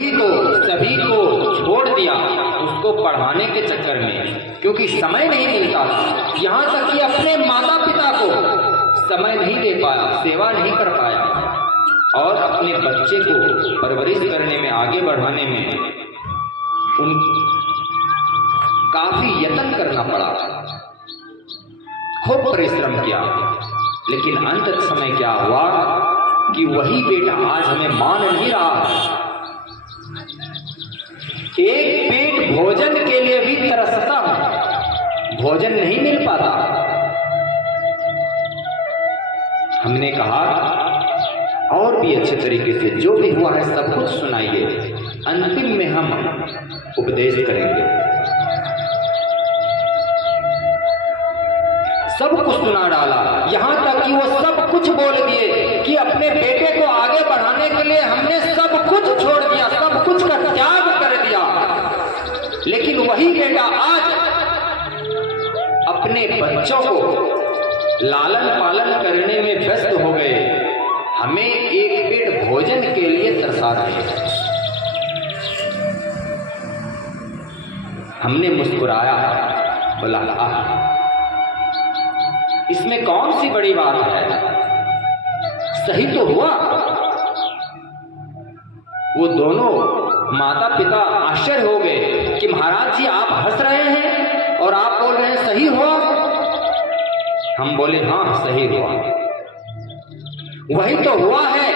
सभी को छोड़ दिया उसको पढ़ाने के चक्कर में, क्योंकि समय नहीं मिलता था। यहाँ तक कि अपने माता पिता को समय नहीं दे पाया, सेवा नहीं कर पाया, और अपने बच्चे को परवरिश करने में, आगे बढ़ाने में उन काफी यत्न करना पड़ा, खूब परिश्रम किया। लेकिन अंत समय क्या हुआ कि वही बेटा आज हमें मान नहीं रहा। एक पेट भोजन के लिए भी तरसता हूं, भोजन नहीं मिल पाता। हमने कहा और भी अच्छे तरीके से जो भी हुआ है सब कुछ सुनाइए, अंतिम में हम उपदेश करेंगे। सब कुछ सुना डाला, यहां तक कि वो सब कुछ बोल दिए कि अपने बेटे को आगे बढ़ाने के लिए हमने सब कुछ छोड़ दिया, सब कुछ का त्याग कर दिया। लेकिन वही बेटा आज अपने बच्चों को लालन पालन करने में व्यस्त हो गए, हमें एक पेट भोजन के लिए तरसा रहे हैं। हमने मुस्कुराया, बोला इसमें कौन सी बड़ी बात है, सही तो हुआ। वो दोनों माता पिता आश्चर्य हो गए कि महाराज जी आप हंस रहे हैं और आप बोल रहे हैं सही हुआ। हम बोले हाँ सही हुआ, वही तो हुआ है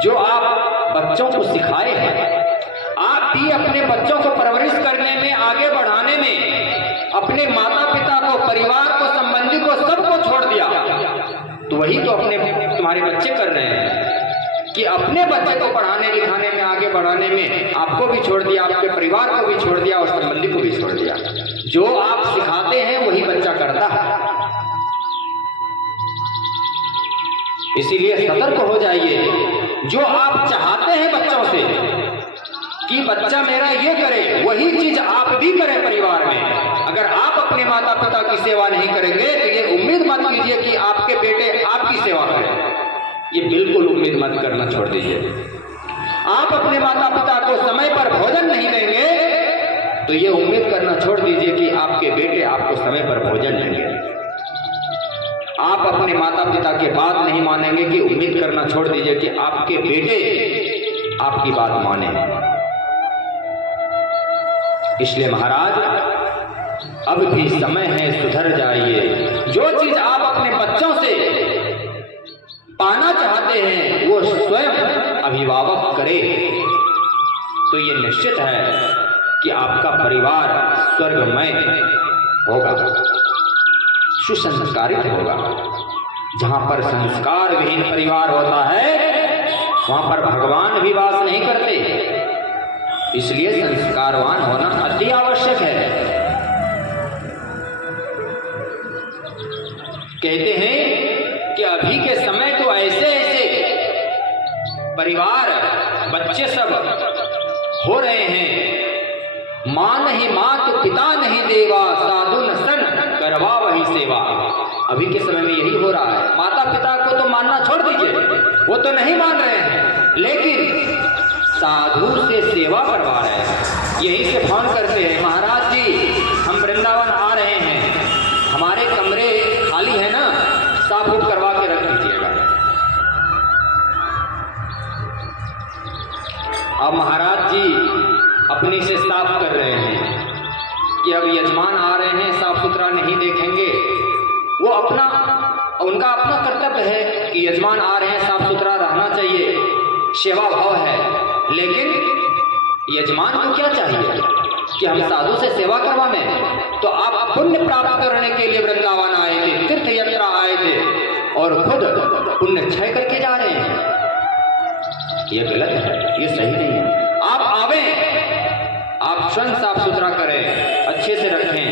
जो आप बच्चों को सिखाए हैं। आप भी अपने बच्चों को परवरिश करने में, आगे बढ़ाने में अपने माता पिता को, परिवार को, संबंधी को, सबको छोड़ दिया। तो वही तो अपने तुम्हारे बच्चे कर रहे हैं कि अपने बच्चे को पढ़ाने लिखाने में, आगे बढ़ाने में आपको भी छोड़ दिया, आपके परिवार को भी छोड़ दिया और संबंधी को भी छोड़ दिया। जो आप सिखाते हैं वही बच्चा करता है। इसीलिए सतर्क हो जाइए। जो आप चाहते हैं बच्चों से कि बच्चा मेरा ये करे, वही चीज आप भी करें परिवार में। अगर आप अपने माता पिता की सेवा नहीं करेंगे तो ये उम्मीद मत कीजिए कि आपके बेटे आपकी सेवा करें। ये बिल्कुल उम्मीद मत करना छोड़ दीजिए। आप अपने माता पिता को समय पर भोजन नहीं देंगे तो ये उम्मीद करना छोड़ दीजिए कि आपके बेटे आपको समय पर भोजन देंगे। आप अपने माता पिता की बात नहीं मानेंगे कि उम्मीद करना छोड़ दीजिए कि आपके बेटे आपकी बात माने। इसलिए महाराज अब भी समय है, सुधर जाइए। जो चीज आप अपने बच्चों से पाना चाहते हैं वो स्वयं अभिभावक करे तो ये निश्चित है कि आपका परिवार स्वर्गमय होगा, सुसंस्कारित होगा। जहां पर संस्कार विहीन परिवार होता है वहां पर भगवान भी वास नहीं करते। इसलिए संस्कारवान होना अति आवश्यक है। कहते हैं कि अभी के समय तो ऐसे ऐसे परिवार, बच्चे सब हो रहे हैं, मां नहीं मात पिता नहीं देवा, साधु न सन करवा वही सेवा। अभी के समय में यही हो रहा है। माता पिता को तो मानना छोड़ दीजिए, वो तो नहीं मान रहे हैं, लेकिन साधु से सेवा करवा रहे हैं। यहीं से फोन करते हैं, महाराज जी हम वृंदावन आ रहे हैं, हमारे कमरे खाली है ना, साफ उफ करवा के रख दीजिएगा। अब महाराज जी अपने से साफ कर रहे हैं कि अब यजमान आ रहे हैं, साफ सुथरा नहीं देखेंगे। वो उनका अपना कर्तव्य है कि यजमान आ रहे हैं, साफ सुथरा रहना चाहिए, सेवा भाव है। लेकिन यजमान को क्या चाहिए कि हम साधु से सेवा करवाने? तो आप पुण्य प्राप्त करने के लिए वृंदावन आए थे, तीर्थ यात्रा आए थे और खुद पुण्य क्षय करके जा रहे हैं। ये गलत है, ये सही नहीं है। आप आवे, आप स्वयं साफ सुथरा करें, अच्छे से रखें।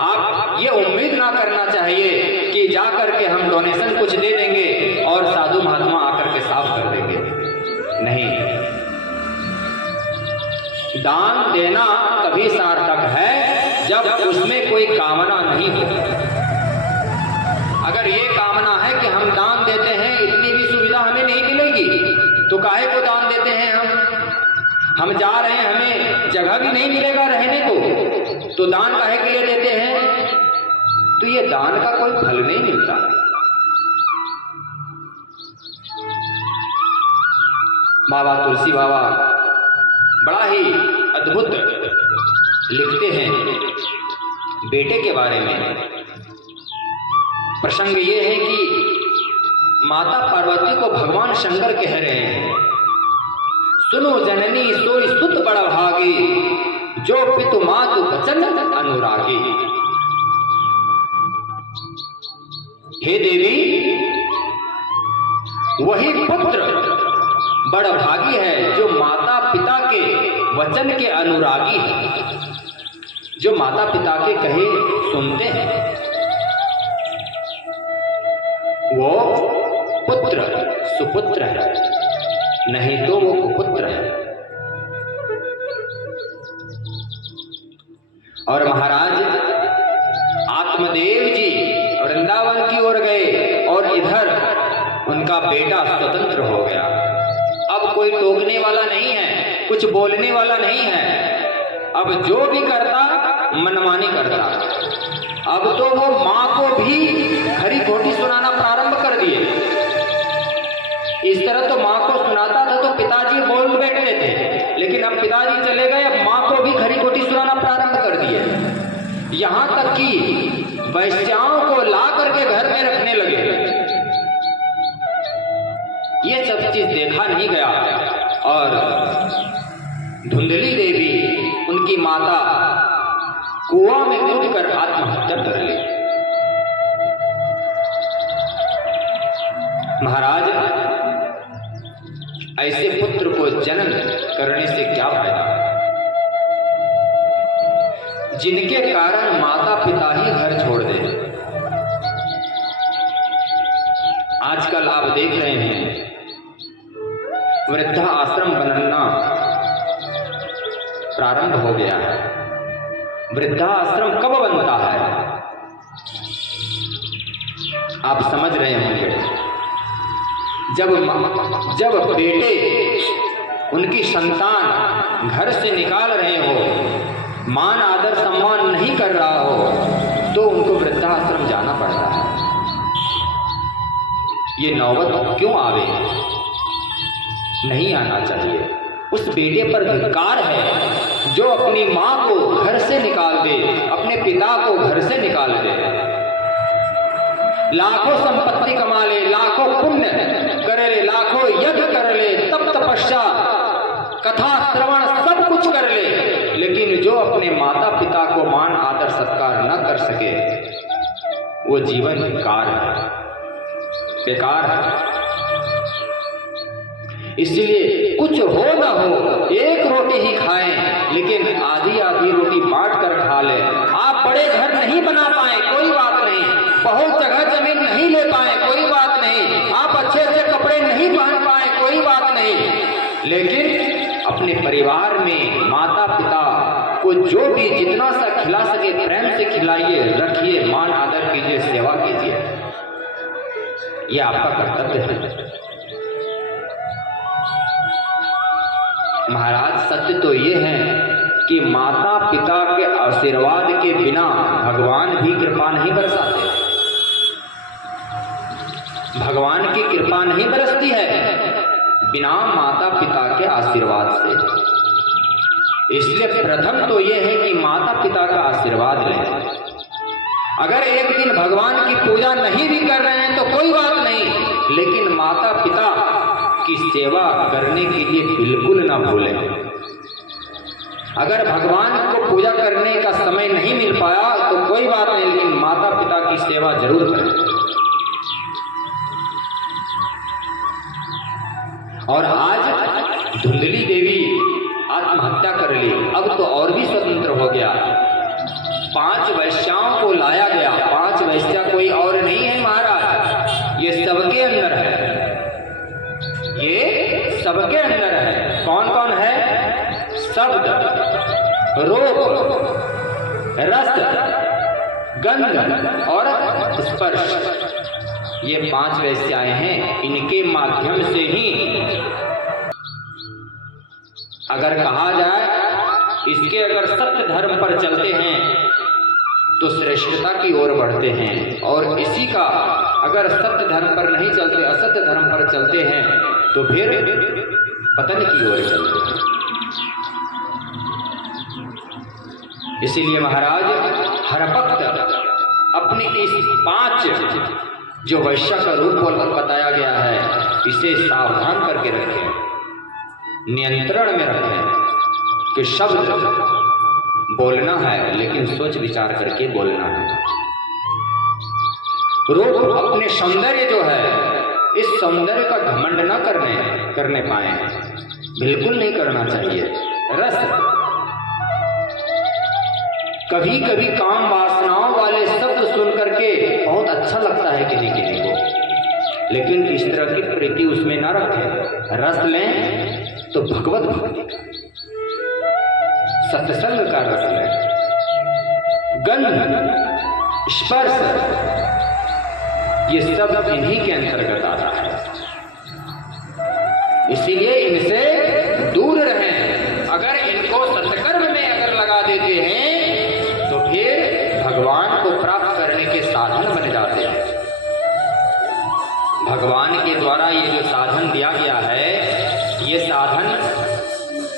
आप ये उम्मीद ना करना चाहिए कि जाकर के हम डोनेशन कुछ दे देंगे और साधु महात्मा आकर के साफ कर देंगे। नहीं, दान देना तभी सार्थक है जब उसमें कोई कामना नहीं हो। अगर ये कामना है कि हम दान देते हैं, इतनी भी सुविधा हमें नहीं मिलेगी, तो काहे को दान देते हैं हम जा रहे हैं, हमें जगह भी नहीं मिलेगा रहने को, तो दान काहे के लिए देते हैं? तो ये दान का कोई फल नहीं मिलता। बाबा तुलसी बाबा बड़ा ही अद्भुत लिखते हैं बेटे के बारे में। प्रसंग ये है कि माता पार्वती को भगवान शंकर कह रहे हैं, सुनो जननी सोई सुत बड़ा भागी, जो पितु मातु बचन अनुरागी। हे देवी, वही पुत्र बड़ा भागी है जो माता पिता के वचन के अनुरागी है, जो माता पिता के कहे सुनते हैं। वो पुत्र सुपुत्र है, नहीं तो वो कुपुत्र है। और महाराज आत्मदेव जी वृंदावन की ओर गए और इधर उनका बेटा स्वतंत्र हो गया। अब कोई टोकने वाला नहीं है, कुछ बोलने वाला नहीं है। अब जो भी करता मनमानी करता। अब तो वो माँ को भी खरी खोटी सुनाना प्रारंभ कर दिए। इस तरह तो माँ को सुनाता था तो पिताजी बोल बैठते थे, लेकिन अब पिताजी चले गए, अब माँ को भी खरी खोटी सुनाना प्रारंभ कर दिए। यहाँ तक कि वैश्याओं को ला करके घर में रखने लगे। ये सब चीज देखा नहीं गया और धुंधली देवी उनकी माता कुआं में कूदकर आत्महत्या कर ली। महाराज, ऐसे पुत्र को जन्म करने से क्या फायदा, जिनके कारण माता पिता ही घर छोड़ दे। आजकल आप देख रहे हैं वृद्धा आश्रम बनना प्रारंभ हो गया है। वृद्धा आश्रम कब बनता है आप समझ रहे होंगे, जब बेटे उनकी संतान घर से निकाल रहे हो, मान आदर सम्मान नहीं कर रहा हो, तो उनको वृद्धाश्रम जाना पड़ता है। ये नौबत क्यों आवे? नहीं आना चाहिए। उस बेटे पर धिक्कार है जो अपनी माँ को घर से निकाल दे, अपने पिता को घर से निकाल दे। लाखों संपत्ति कमा ले, लाखों पुण्य कर ले, लाखों यज्ञ कर ले, तप तपस्या कथा श्रवण सब कुछ कर ले, लेकिन जो अपने माता पिता को मान आदर सत्कार न कर सके, वो जीवन बेकार है, बेकार है। इसलिए कुछ हो ना हो, एक रोटी ही खाएं, लेकिन आधी आधी रोटी बांट कर खा लें। आप बड़े घर नहीं बना पाए, कोई बात नहीं। बहुत जगह जमीन नहीं ले पाए, कोई बात नहीं। आप अच्छे अच्छे कपड़े नहीं पहन पाए, कोई बात नहीं। लेकिन अपने परिवार में माता पिता को जो भी जितना सा खिला सके प्रेम से खिलाइए, रखिए, मान आदर कीजिए, सेवा कीजिए। यह आपका कर्तव्य है। महाराज, सत्य तो ये है कि माता पिता के आशीर्वाद के बिना भगवान भी कृपा नहीं बरसाते। भगवान की कृपा नहीं बरसती है बिना माता पिता के आशीर्वाद से। इसलिए प्रथम तो ये है कि माता पिता का आशीर्वाद लें। अगर एक दिन भगवान की पूजा नहीं भी कर रहे हैं तो कोई बात नहीं, लेकिन माता पिता की सेवा करने के लिए बिल्कुल ना भूलें। अगर भगवान को पूजा करने का समय नहीं मिल पाया तो कोई बात नहीं, लेकिन माता पिता की सेवा जरूर करें। और आज धुंधली देवी आत्महत्या कर ली, अब तो और भी स्वतंत्र हो गया। 5 वैश्याओं को लाया गया। 5 वैश्या कोई और नहीं है महाराज, ये सबके अंदर है, ये सबके अंदर है। कौन कौन है? शब्द, रूप, रस, गंध और स्पर्श। ये 5 वैश्याएं हैं। इनके माध्यम से ही अगर कहा जाए इसके अगर सत्य धर्म पर चलते हैं तो श्रेष्ठता की ओर बढ़ते हैं, और इसी का अगर सत्य धर्म पर नहीं चलते, असत्य धर्म पर चलते हैं तो फिर पतन की ओर चलते हैं। इसीलिए महाराज हर वक्त अपनी इस 5 जो वैश्य का रूप बताया गया है, इसे सावधान करके रखें, नियंत्रण में रखें कि शब्द बोलना है लेकिन सोच विचार करके बोलना है। रूप अपने सौंदर्य जो है, इस सौंदर्य का घमंड न करने पाए, बिल्कुल नहीं करना चाहिए। रस कभी कभी काम वासनाओं वाले शब्द सुन करके बहुत अच्छा लगता है किन्हीं को, लेकिन इस तरह की प्रीति उसमें ना रखें। रस लें तो भगवत भक्ति का, सत्संग का रस लें। गंध, स्पर्श, ये सब इन्हीं के अंतर्गत आता है, इसीलिए इनसे दूर रहें। अगर इनको सत्कर्म में अगर लगा देते हैं तो फिर भगवान को प्राप्त करने के साधन बन जाते हैं। भगवान के द्वारा ये जो साधन दिया गया है, ये साधन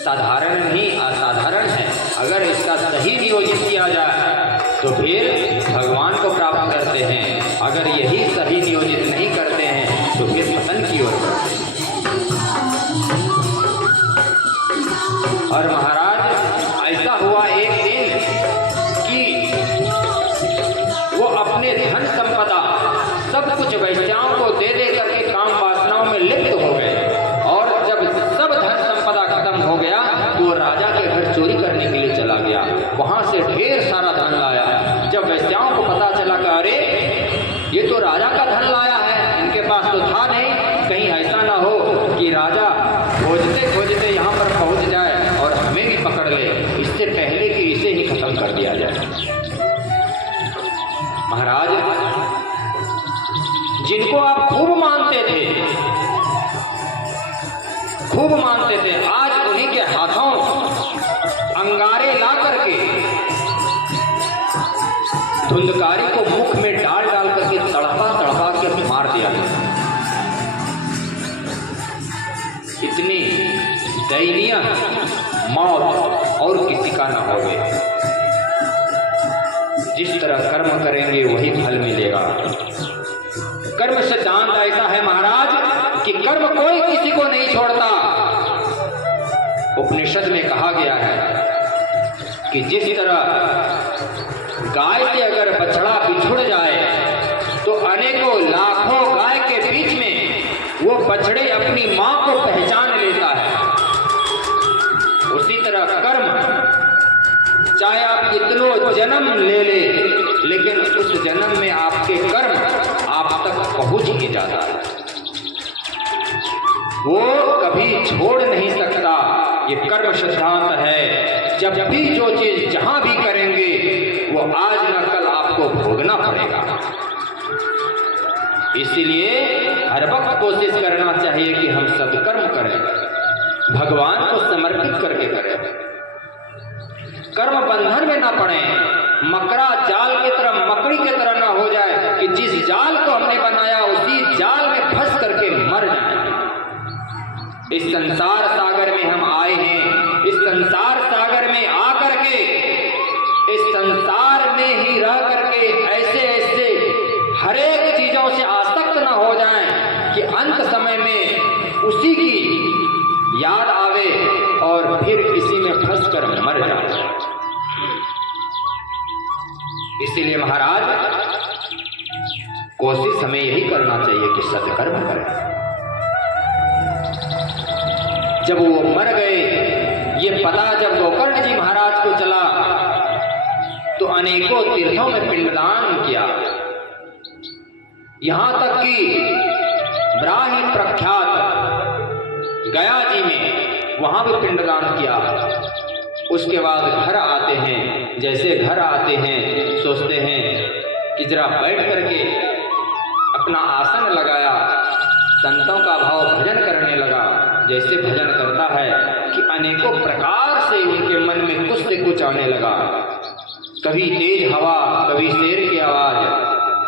साधारण नहीं असाधारण है। अगर इसका सही नियोजित किया जाए तो फिर भगवान को प्राप्त करते हैं, अगर यही सही नियोजित नहीं करते हैं तो फिर पतन की ओर बढ़ते हैं। और महाराज ऐसा हुआ एक दिन कि वो अपने धन संपदा सब कुछ वैश्याओं को दे करके काम वासनाओं में लिप्त हो गए, और जब सब धन संपदा खत्म हो गया तो वो राजा के घर चोरी करने के लिए चला गया। वहां से ढेर सारा धन लाया। जब वैश्याओं को पता चला कि अरे ये तो राजा का धन लाया है, इनके पास तो था नहीं, कहीं ऐसा ना हो कि राजा खोजते खोजते यहाँ पर पहुंच जाए और हमें भी पकड़ ले, इससे पहले कि इसे ही खत्म कर दिया जाए। महाराज जिनको आप खूब मानते थे, आज उन्हीं के हाथों अंगारे ला करके धुंधकारी को मुख में डाल करके तड़पा के मार दिया। इतनी दयनीय मौत और किसी का न होवे। जिस तरह कर्म करेंगे वही फल मिलेगा। कर्म सिद्धांत ऐसा है महाराज कि कर्म कोई किसी को नहीं छोड़ता। उपनिषद में कहा गया है कि जिस तरह गाय से अगर बछड़ा बिछुड़ जाए तो अनेकों लाखों गाय के बीच में वो बछड़े अपनी मां को पहचान लेता है, उसी तरह कर्म चाहे आप कितनों जन्म ले लेकिन उस जन्म में आपके कर्म आप तक पहुंच ही जाता है, वो कभी छोड़ नहीं सकता। ये कर्म सिद्धांत है। जब भी जो चीज जहां भी करेंगे वो आज न कल आपको भोगना पड़ेगा। इसीलिए हर वक्त कोशिश करना चाहिए कि हम सत्कर्म करें, भगवान को समर्पित करके करें, कर्म बंधन में ना पड़े, मकड़ा जाल की तरह मकड़ी की तरह ना हो जाए कि जिस जाल को हमने बनाया उसी जाल में फंस करके मर जाए। इस संसार सागर में हम आए हैं, इस संसार सागर में आकर के इस संसार में ही रह करके ऐसे हर एक चीजों से आसक्त न हो जाएं कि अंत समय में उसी की याद आवे और फिर इसी में फंस कर मर जाए। इसीलिए महाराज कोशिश हमें यही करना चाहिए कि सत्कर्म करें। जब वो मर गए, ये पता जब गोकर्ण जी महाराज को चला तो अनेकों तीर्थों में पिंडदान किया, यहां तक कि ब्राह्मी प्रख्यात गया जी में वहां भी पिंडदान किया। उसके बाद घर आते हैं, जैसे घर आते हैं सोचते हैं कि जरा बैठ करके अपना आसन लगाया, संतों का भाव भजन करने लगा। जैसे भजन करता है कि अनेकों प्रकार से उनके मन में कुछ से कुछ आने लगा। कभी तेज हवा, कभी शेर की आवाज,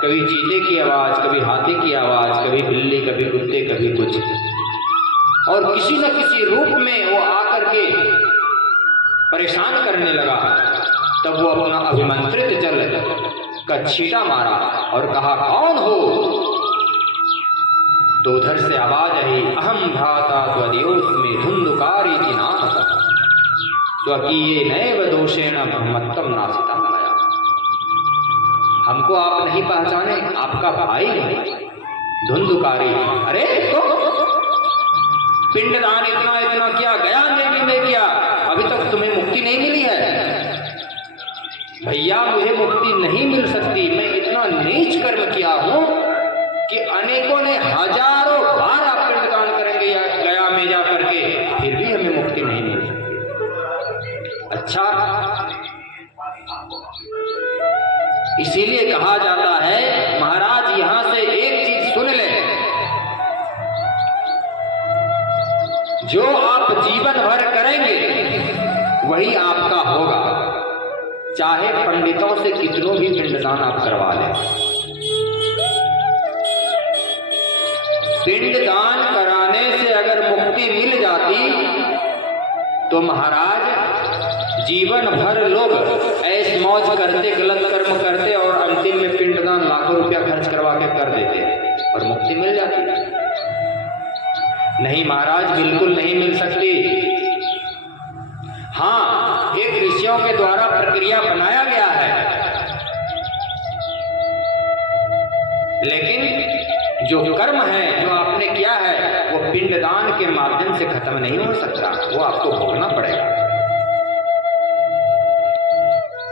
कभी चीते की आवाज, कभी हाथी की आवाज, कभी बिल्ली, कभी कुत्ते, कभी कुछ, और किसी न किसी रूप में वो आकर के परेशान करने लगा। तब वो अपना अभिमंत्रित जल का छींटा मारा और कहा, कौन हो? तो उधर से आवाज आई, अहम भ्राता त्वदयोस्मि धुंधुकारी नाथ स्वकीये नैव दोषेण ब्रह्मत्वं नासितं मया। हमको आप नहीं पहचाने, आपका भाई धुंधुकारी। अरे तो पिंडदान इतना इतना किया, गया में किया, अभी तक तुम्हें मुक्ति नहीं मिली है? भैया मुझे मुक्ति नहीं मिल सकती, मैं इतना नीच कर्म किया हूं कि अनेकों ने हजारों बार आप पिंडदान करेंगे या गया में जा करके, फिर भी हमें मुक्ति नहीं मिल सकती। अच्छा, इसीलिए कहा जाता है महाराज यहां से एक चीज सुन ले, जो आप जीवन भर करेंगे वही आपका होगा, चाहे पंडितों से कितनों भी पिंडदान आप करवा लें। पिंडदान कराने से अगर मुक्ति मिल जाती तो महाराज जीवन भर लोग ऐश मौज करते, गलत कर्म करते और अंतिम में पिंडदान लाखों रुपया खर्च करवा के कर देते और मुक्ति मिल जाती। नहीं महाराज, बिल्कुल नहीं मिल सकती। हाँ, एक ऋषियों के द्वारा प्रक्रिया बनाया गया है, लेकिन जो कर्म है, जो आपने किया है, वो पिंडदान के माध्यम से खत्म नहीं हो सकता, वो आपको भोगना पड़ेगा।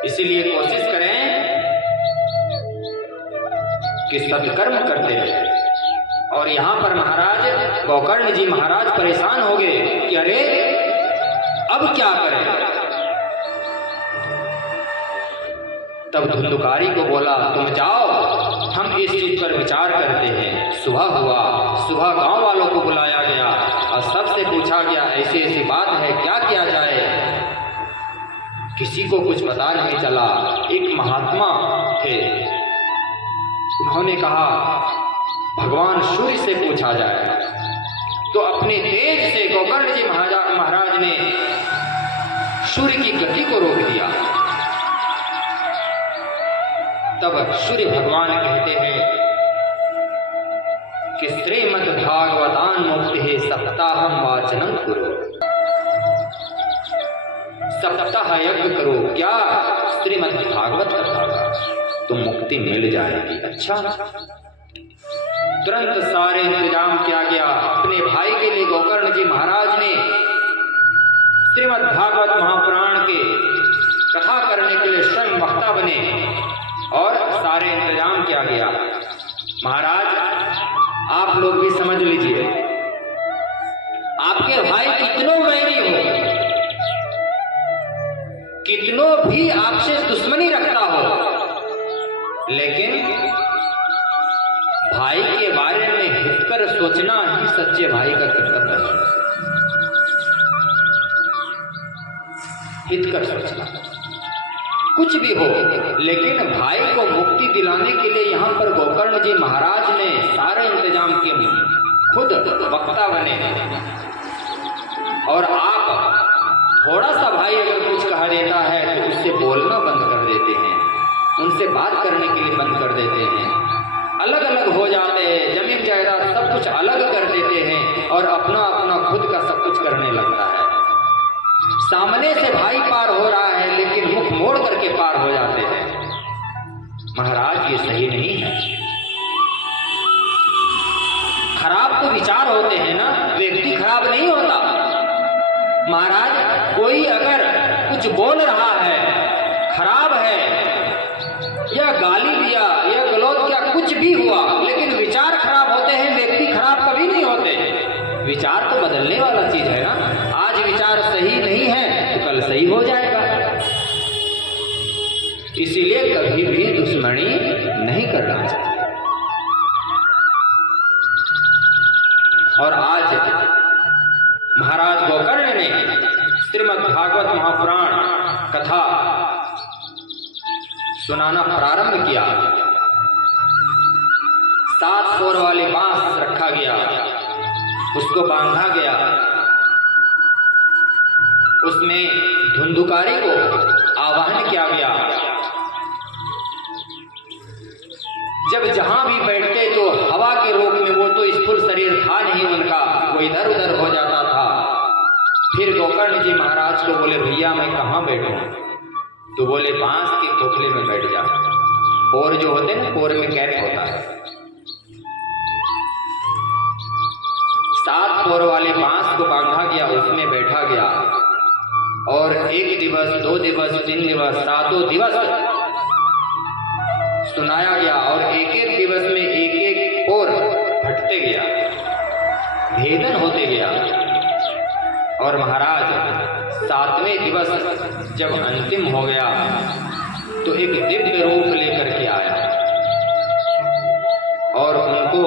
इसीलिए कोशिश करें कि सत्कर्म करते रहे। और यहां पर महाराज गोकर्ण जी महाराज परेशान हो गए कि अरे अब क्या करें। तब धुंधुकारी को बोला, तुम जाओ, हम इस चीज पर विचार करते हैं। सुबह हुआ, सुबह गांव वालों को बुलाया गया और सबसे पूछा गया, ऐसी ऐसी बात है, क्या किया जाए? किसी को कुछ पता नहीं चला। एक महात्मा थे, उन्होंने कहा भगवान सूर्य से पूछा जाए। तो अपने तेज से गोकर्ण जी महाराज ने सूर्य की गति को रोक दिया। तब सूर्य भगवान कहते हैं कि श्रीमद् भागवतान मुक्ति सप्ताहम वाचनम करो, सप्ताह यज्ञ करो, क्या श्रीमद् भागवत कथा का तो मुक्ति मिल जाएगी। अच्छा, तुरंत सारे इंतजाम किया गया। अपने भाई के लिए गोकर्ण जी महाराज ने श्रीमद् भागवत महापुराण के कथा करने के लिए स्वयं वक्ता बने और सारे इंतजाम किया गया। महाराज आप लोग भी समझ लीजिए, आपके भाई कितनों वैरी हो, कितनों भी आपसे दुश्मनी रखता हो, लेकिन भाई के बारे में हितकर सोचना ही सच्चे भाई का कर्तव्य है। हितकर सोचना, कुछ भी हो, लेकिन भाई को मुक्ति दिलाने के लिए यहाँ पर गोकर्ण जी महाराज ने सारे इंतजाम किए, खुद वक्ता बने। और आप थोड़ा सा भाई अगर कुछ कहा देता है तो उससे बोलना बंद कर देते हैं, उनसे बात करने के लिए बंद कर देते हैं, अलग अलग हो जाते हैं, जमीन जायदाद सब कुछ अलग कर देते हैं और अपना अपना खुद का सब कुछ करने लगता है। सामने से भाई पार हो रहा है लेकिन मुख मोड़ करके पार हो जाते हैं। महाराज ये सही नहीं है। खराब तो विचार होते हैं ना, व्यक्ति खराब नहीं होता। महाराज कोई अगर कुछ बोल रहा है, खराब है या गाली दिया या गलौज किया, कुछ भी हुआ, लेकिन विचार खराब होते हैं, व्यक्ति खराब कभी नहीं होते। विचार तो बदलने वाला चीज है ना। आज विचार सही नहीं है तो कल सही हो जाएगा। इसीलिए कभी भी दुश्मनी नहीं करना चाहिए। और आज महाराज गोकर्ण ने श्रीमद् भागवत महापुराण कथा सुनाना प्रारंभ किया। 7 कोर वाले बांस रखा गया, उसको बांधा गया, उसमें धुंधुकारी को आवाहन किया गया। जब जहां भी बैठते तो हवा के रोक में, वो तो स्थूल शरीर था नहीं उनका, वो इधर उधर हो जाता था। फिर गोकर्ण जी महाराज को बोले, भैया मैं कहाँ बैठूं? तो बोले, बांस के खोखले में बैठ जा। पोर जो होते ना, पोर में कैप होता है। 7 पोर वाले बांस को बांधा गया, उसमें बैठा गया और 1 दिवस, 2 दिवस, 3 दिवस, 7 दिवस सुनाया गया और एक दिवस में एक पोर फटते गया, भेदन होते गया। और महाराज 7वें दिवस जब अंतिम हो गया तो एक दिव्य रूप लेकर के आया और उनको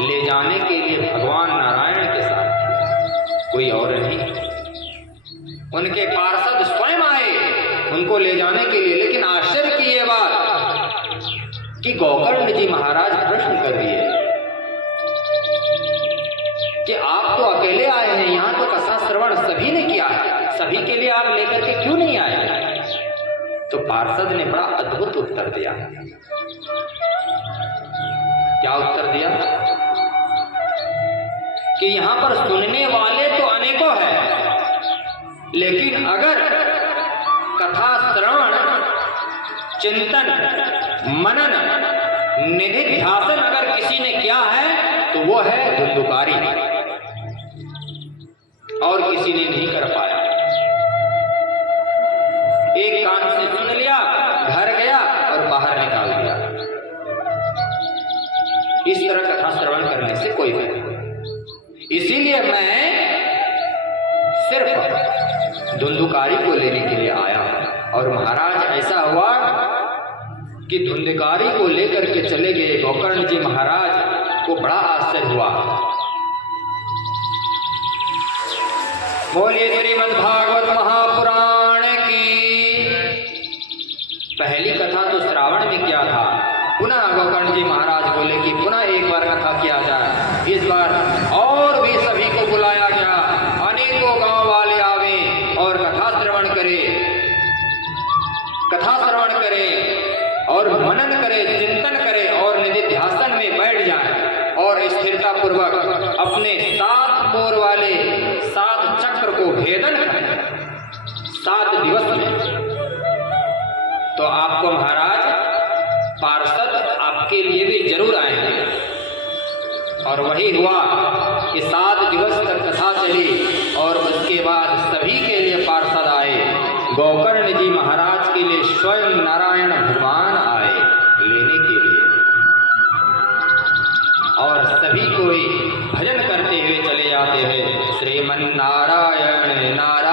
ले जाने के लिए भगवान नारायण के साथ, कोई और नहीं, उनके पार्षद स्वयं आए उनको ले जाने के लिए। लेकिन आश्चर्य की ये बात कि गोकर्ण जी महाराज प्रश्न कर दिए कि आप तो अकेले आए हैं, यहाँ तो कथा श्रवण सभी ने किया है, सभी के लिए आप लेकर के क्यों नहीं आए? तो पार्षद ने बड़ा अद्भुत उत्तर दिया। क्या उत्तर दिया? कि यहाँ पर सुनने वाले तो अनेकों हैं, लेकिन अगर कथा श्रवण, चिंतन, मनन, निधिध्यासन अगर किसी ने किया है तो वो है धुंधुकारी, और किसी ने नहीं कर पाया। एक कान से सुन लिया, घर गया और बाहर निकाल दिया। इस तरह कथा श्रवण करने से कोई फायदा नहीं। इसीलिए मैं सिर्फ धुंधुकारी को लेने के लिए आया। और महाराज ऐसा हुआ कि धुंधुकारी को लेकर के चले गए। गोकर्ण जी महाराज को बड़ा आश्चर्य हुआ। बोलिए श्रीमद् भागवत महापुराण की। पहली कथा तो श्रावण में किया था, पुनः गोकर्ण जी महाराज बोले कि पुनः एक बार कथा किया जाए। इस बार और भी सभी को बुलाया गया, अनेकों गांव वाले आवे और कथा श्रवण करे और मनन करे, चिंतन करे और निधिध्यासन में बैठ जाए और स्थिरता पूर्वक अपने 7 पोर वाले 7 चक्र को भेदन करें 7 दिवस में। तो आपको महाराज पार्षद आपके लिए भी जरूर आएंगे। और वही हुआ कि 7 दिवस तक कथा चली और उसके बाद सभी के लिए पार्षद आए। गोकर्ण जी महाराज के लिए स्वयं नारायण भगवान आए लेने के लिए, और सभी कोई भजन करते हुए चले जाते हैं। श्रीमन्नारायण नारायण।